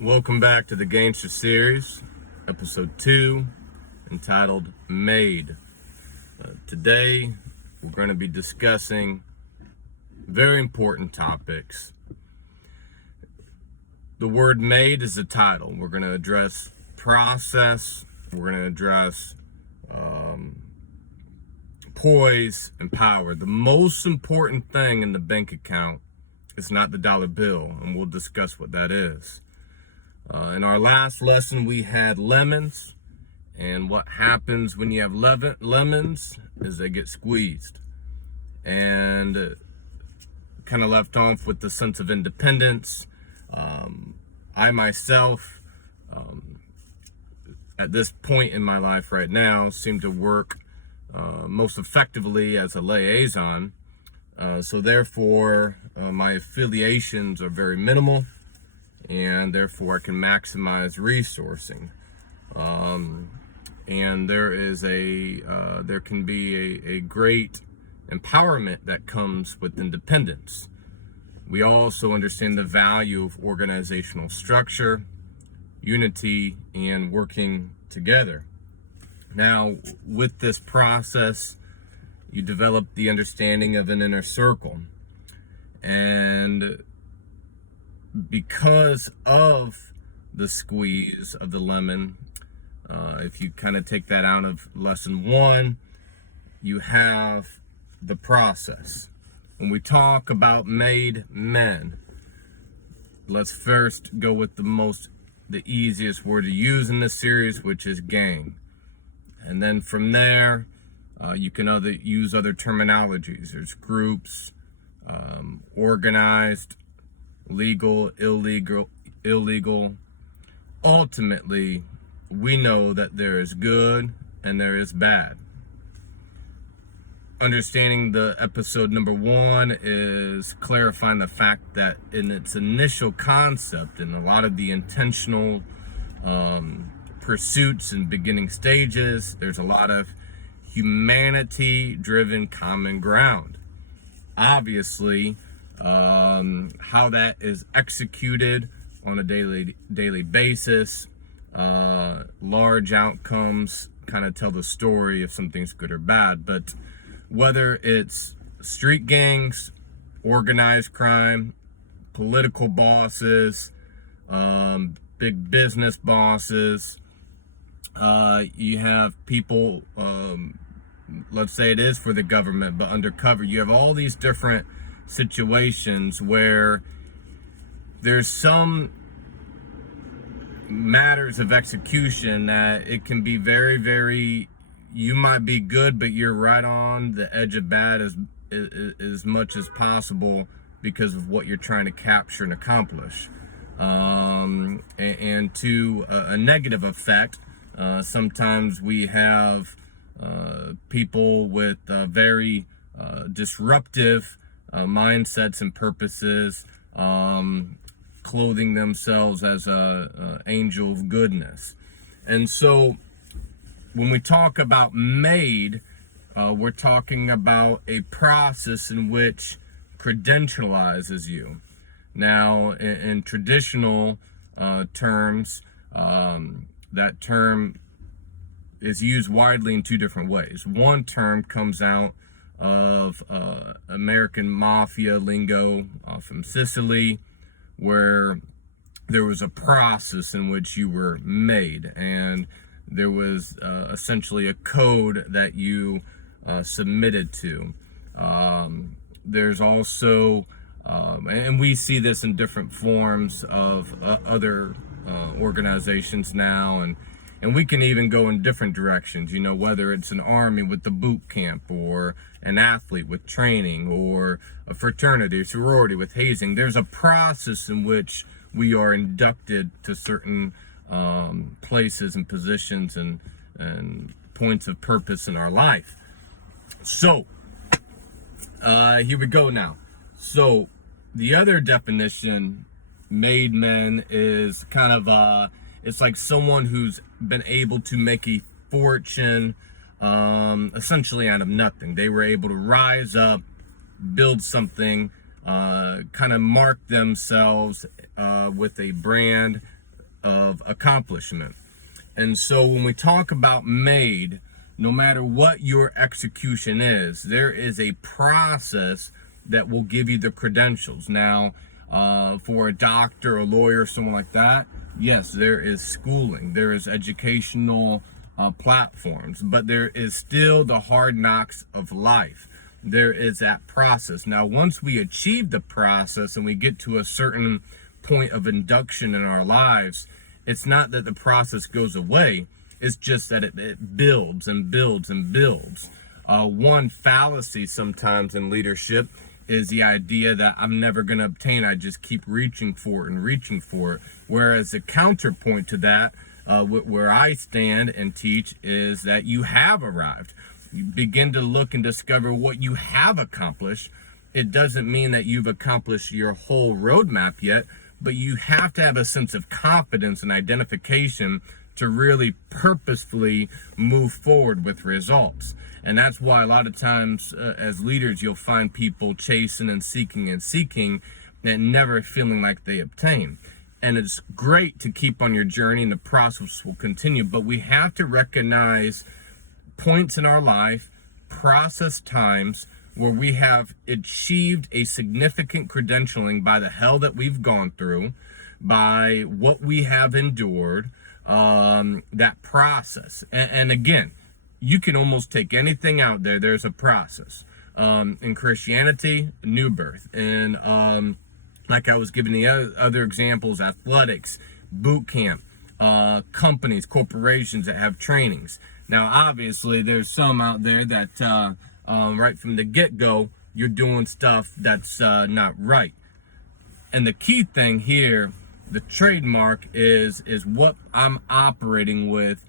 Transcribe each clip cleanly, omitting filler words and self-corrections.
Welcome back to the Gangsta series, episode 2, entitled Made. Today, we're going to be discussing very important topics. The word made is the title. We're going to address process, we're going to address poise and power. The most important thing in the bank account is not the dollar bill, and we'll discuss what that is. In our last lesson, we had lemons, and what happens when you have lemons is they get squeezed. And kind of left off with the sense of independence. I myself, at this point in my life right now, seem to work most effectively as a liaison. So therefore, my affiliations are very minimal, and therefore I can maximize resourcing. And there can be a great empowerment that comes with independence. We also understand the value of organizational structure, unity, and working together. Now, with this process, you develop the understanding of an inner circle. And because of the squeeze of the lemon, if you kind of take that out of lesson 1, you have the process. When we talk about made men, let's first go with the easiest word to use in this series, which is gang. And then from there, you can use other terminologies. There's groups, organized, legal, illegal. Ultimately, we know that there is good and there is bad. Understanding the episode number 1 is clarifying the fact that in its initial concept and a lot of the intentional pursuits and beginning stages, there's a lot of humanity-driven common ground. Obviously, how that is executed on a daily basis, large outcomes kind of tell the story if something's good or bad. But whether it's street gangs, organized crime, political bosses, big business bosses, you have people, let's say it is for the government, but undercover. You have all these different situations where there's some matters of execution that it can be very, very, you might be good, but you're right on the edge of bad as much as possible because of what you're trying to capture and accomplish. And to a negative effect, sometimes we have people with very disruptive mindsets and purposes, clothing themselves as a angel of goodness. And so when we talk about made, we're talking about a process in which credentializes you. Now, in traditional terms, that term is used widely in 2 different ways. One term comes out of American mafia lingo from Sicily, where there was a process in which you were made, and there was essentially a code that you submitted to. There's also, and we see this in different forms of other organizations now, and we can even go in different directions, whether it's an army with the boot camp, or an athlete with training, or a fraternity or sorority with hazing. There's a process in which we are inducted to certain places and positions and points of purpose in our life. So, here we go now. So, the other definition, made men, is kind of it's like someone who's been able to make a fortune essentially out of nothing. They were able to rise up, build something, kind of mark themselves with a brand of accomplishment. And so when we talk about made, no matter what your execution is, there is a process that will give you the credentials. Now, for a doctor, a lawyer, someone like that, yes, there is schooling, there is educational platforms, but there is still the hard knocks of life. There is that process. Now, once we achieve the process and we get to a certain point of induction in our lives, it's not that the process goes away. It's just that it builds and builds and builds. One fallacy sometimes in leadership is the idea that I'm never going to obtain. I just keep reaching for it and reaching for it. Whereas the counterpoint to that, where I stand and teach, is that you have arrived. You begin to look and discover what you have accomplished. It doesn't mean that you've accomplished your whole roadmap yet, but you have to have a sense of confidence and identification to really purposefully move forward with results. And that's why a lot of times as leaders, you'll find people chasing and seeking and never feeling like they obtain. And it's great to keep on your journey, and the process will continue, but we have to recognize points in our life, process times, where we have achieved a significant credentialing by the hell that we've gone through, by what we have endured, that process. And again, you can almost take anything out there. There's a process. In Christianity, new birth. And like I was giving the other examples, athletics, boot camp, companies, corporations that have trainings. Now, obviously, there's some out there that right from the get-go, you're doing stuff that's not right. And the key thing here, the trademark is what I'm operating with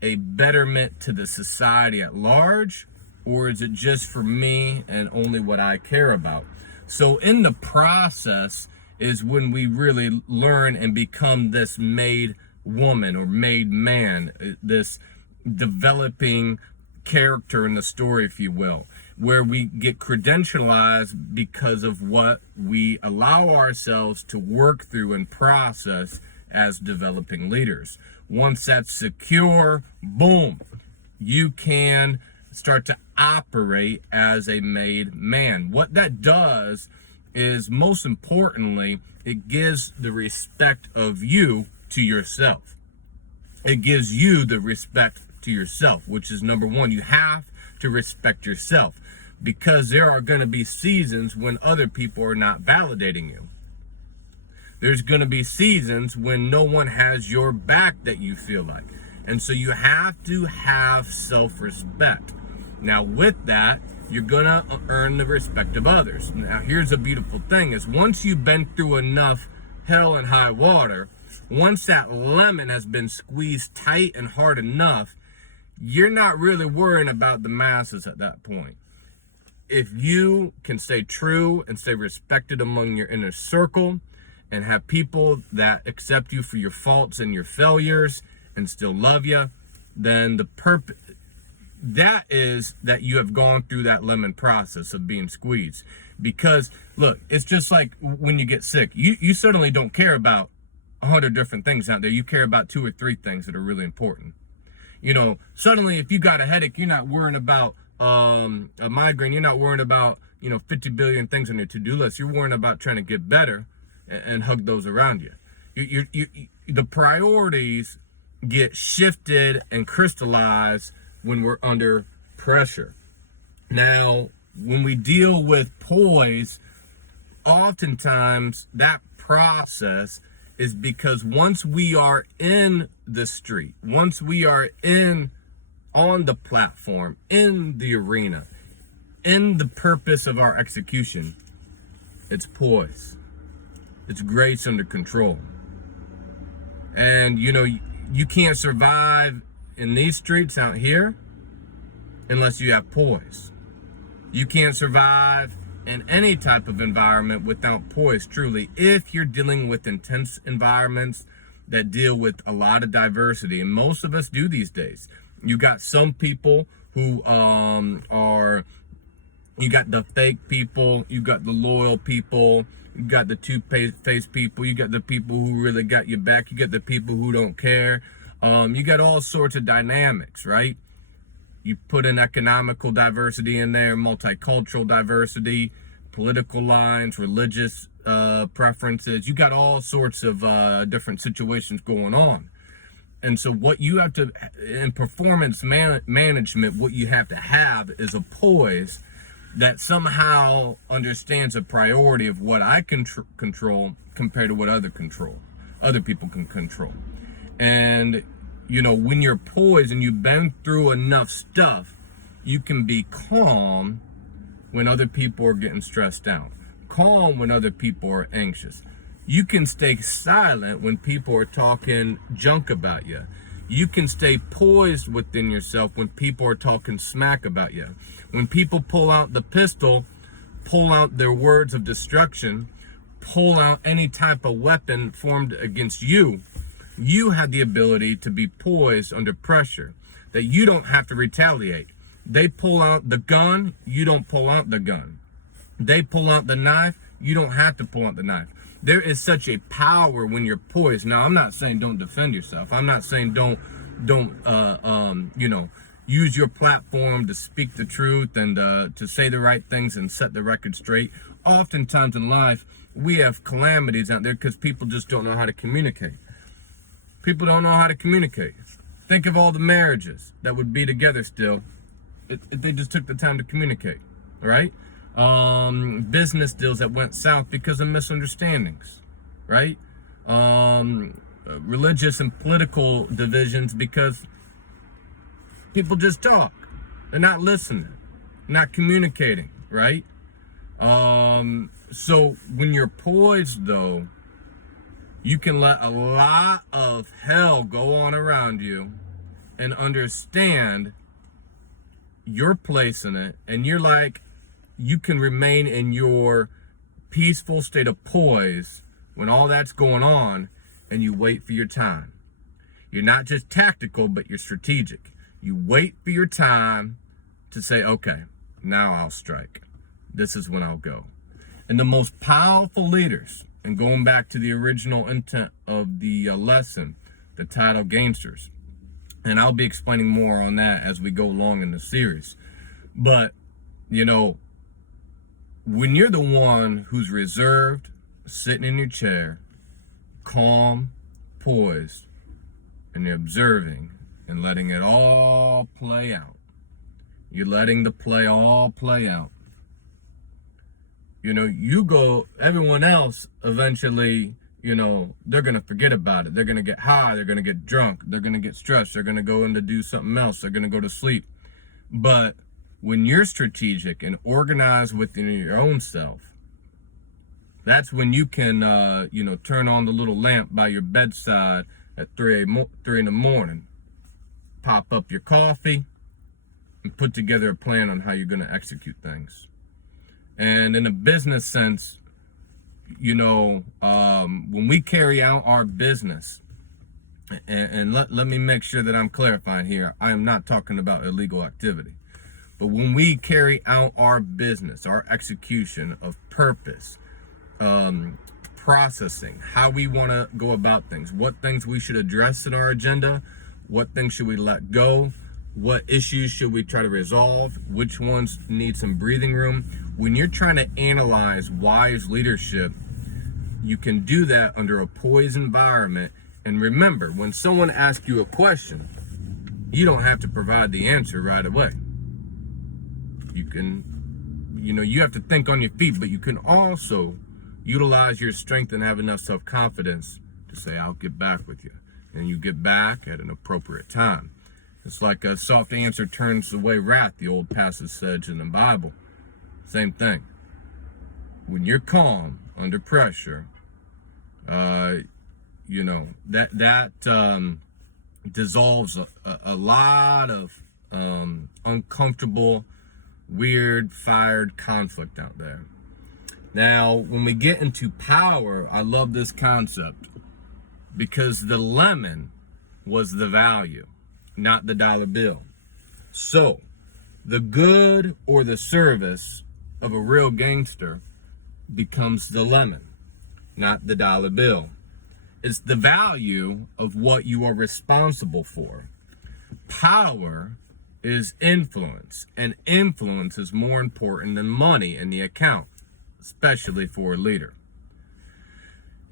a betterment to the society at large, or is it just for me and only what I care about? So in the process is when we really learn and become this made woman or made man, this developing character in the story, if you will, where we get credentialized because of what we allow ourselves to work through and process as developing leaders. Once that's secure, boom, you can start to operate as a made man. What that does is, most importantly, it gives the respect of you to yourself. It gives you the respect to yourself, which is number one. You have to respect yourself, because there are going to be seasons when other people are not validating you. There's going to be seasons when no one has your back that you feel like. And so you have to have self-respect. Now, with that, you're going to earn the respect of others. Now, here's a beautiful thing is, once you've been through enough hell and high water, once that lemon has been squeezed tight and hard enough, you're not really worrying about the masses at that point. If you can stay true and stay respected among your inner circle and have people that accept you for your faults and your failures and still love you, then the purpose, that is that you have gone through that lemon process of being squeezed. Because look, it's just like when you get sick, you certainly don't care about 100 different things out there. You care about 2 or 3 things that are really important. You know, suddenly if you got a headache, you're not worrying about a migraine. You're not worrying about, 50 billion things on your to-do list. You're worrying about trying to get better and hug those around you. The priorities get shifted and crystallized when we're under pressure. Now, when we deal with poise, oftentimes that process is because once we are in the street, once we are on the platform, in the arena, in the purpose of our execution, it's poise. It's grace under control. And, you can't survive in these streets out here unless you have poise. You can't survive in any type of environment without poise, truly, if you're dealing with intense environments that deal with a lot of diversity. And most of us do these days. You got some people who are, You got the fake people, you got the loyal people, you got the two-faced people, you got the people who really got your back, you got the people who don't care. You got all sorts of dynamics, right? You put in economical diversity in there, multicultural diversity, political lines, religious preferences. You got all sorts of different situations going on. And so what you have to, in performance management, what you have to have is a poise that somehow understands a priority of what I can control compared to what other people can control. And, when you're poised and you've been through enough stuff, you can be calm when other people are getting stressed out, calm when other people are anxious. You can stay silent when people are talking junk about you. You can stay poised within yourself when people are talking smack about you. When people pull out the pistol, pull out their words of destruction, pull out any type of weapon formed against you, you have the ability to be poised under pressure, that you don't have to retaliate. They pull out the gun, you don't pull out the gun. They pull out the knife, you don't have to pull out the knife. There is such a power when you're poised. Now, I'm not saying don't defend yourself. I'm not saying don't use your platform to speak the truth and to say the right things and set the record straight. Oftentimes in life, we have calamities out there because people just don't know how to communicate. People don't know how to communicate. Think of all the marriages that would be together still if they just took the time to communicate, right? Business deals that went south because of misunderstandings, right? Religious and political divisions because people just talk. They're not listening, not communicating, right? So when you're poised, though, you can let a lot of hell go on around you and understand your place in it, and you can remain in your peaceful state of poise when all that's going on, and you wait for your time. You're not just tactical, but you're strategic. You wait for your time to say, okay, now I'll strike. This is when I'll go. And the most powerful leaders, and going back to the original intent of the lesson, the title Gangsters, and I'll be explaining more on that as we go along in the series. But, when you're the one who's reserved, sitting in your chair, calm, poised, and you're observing and letting it all play out. You're letting the play all play out. Everyone else eventually, they're going to forget about it. They're going to get high. They're going to get drunk. They're going to get stressed. They're going to go in to do something else. They're going to go to sleep. But when you're strategic and organized within your own self, that's when you can, turn on the little lamp by your bedside at 3 in the morning, pop up your coffee, and put together a plan on how you're going to execute things. And in a business sense, when we carry out our business, and let me make sure that I'm clarifying here, I am not talking about illegal activity. But when we carry out our business, our execution of purpose, processing, how we want to go about things, what things we should address in our agenda, what things should we let go, what issues should we try to resolve, which ones need some breathing room. When you're trying to analyze wise leadership, you can do that under a poised environment. And remember, when someone asks you a question, you don't have to provide the answer right away. You can, you have to think on your feet, but you can also utilize your strength and have enough self-confidence to say, I'll get back with you. And you get back at an appropriate time. It's like a soft answer turns away wrath, the old passage says in the Bible. Same thing. When you're calm under pressure, that dissolves a lot of uncomfortable, weird, fired conflict out there. Now, when we get into power, I love this concept because the lemon was the value, not the dollar bill. So, the good or the service of a real gangster becomes the lemon, not the dollar bill. It's the value of what you are responsible for. Power is influence, and influence is more important than money in the account, especially for a leader.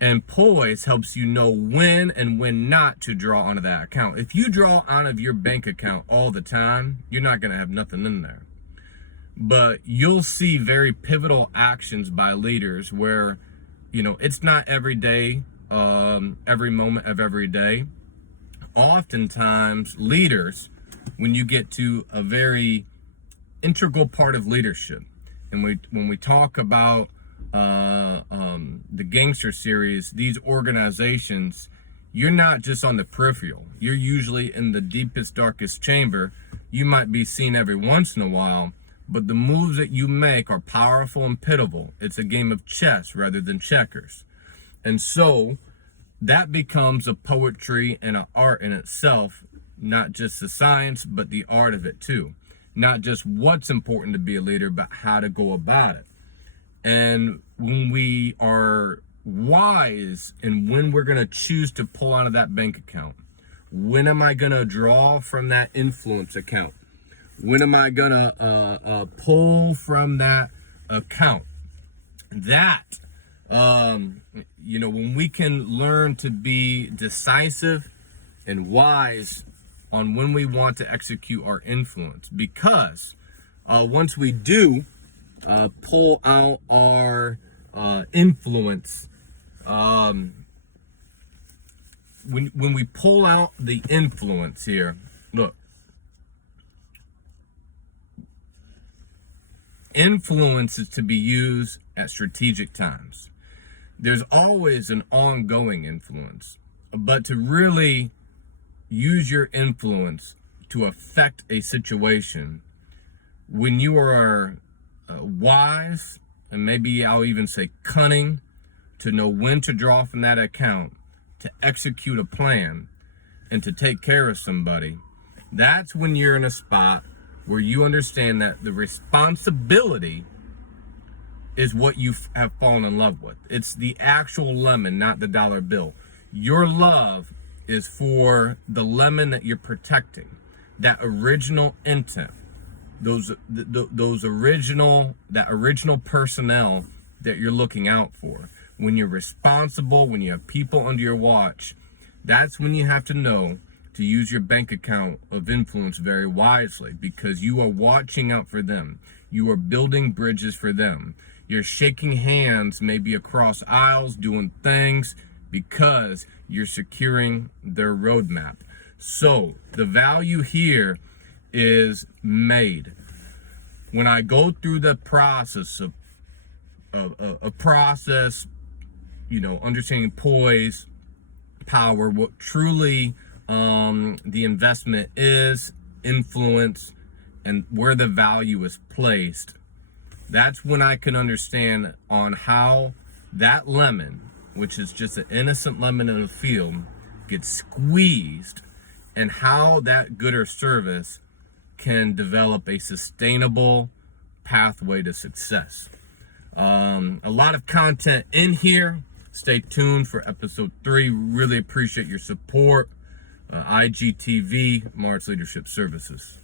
And poise helps you know when and when not to draw onto that account. If you draw out of your bank account all the time, you're not going to have nothing in there. But you'll see very pivotal actions by leaders where, it's not every day, every moment of every day. Oftentimes, leaders, when you get to a very integral part of leadership, and when we talk about the Gangster series, these organizations, you're not just on the peripheral. You're usually in the deepest, darkest chamber. You might be seen every once in a while, but the moves that you make are powerful and pivotal. It's a game of chess rather than checkers. And so that becomes a poetry and an art in itself, not just the science, but the art of it too. Not just what's important to be a leader, but how to go about it. And when we are wise and when we're going to choose to pull out of that bank account, when am I going to draw from that influence account? When am I going to pull from that account? That, when we can learn to be decisive and wise on when we want to execute our influence, because once we do pull out our influence, when we pull out the influence here, look, influence is to be used at strategic times. There's always an ongoing influence, but to really use your influence to affect a situation, when you are wise, and maybe I'll even say cunning, to know when to draw from that account, to execute a plan, and to take care of somebody, that's when you're in a spot where you understand that the responsibility is what you have fallen in love with. It's the actual lemon, not the dollar bill. Your love is for the lemon that you're protecting, that original intent, that original personnel that you're looking out for. When you're responsible, when you have people under your watch, that's when you have to know to use your bank account of influence very wisely, because you are watching out for them. You are building bridges for them. You're shaking hands, maybe across aisles, doing things because you're securing their roadmap. So the value here is made. When I go through the process of understanding poise, power, what truly the investment is, influence, and where the value is placed, that's when I can understand on how that lemon, which is just an innocent lemon in a field, gets squeezed, and how that good or service can develop a sustainable pathway to success. A lot of content in here. Stay tuned for episode 3. Really appreciate your support. IGTV, Mars Leadership Services.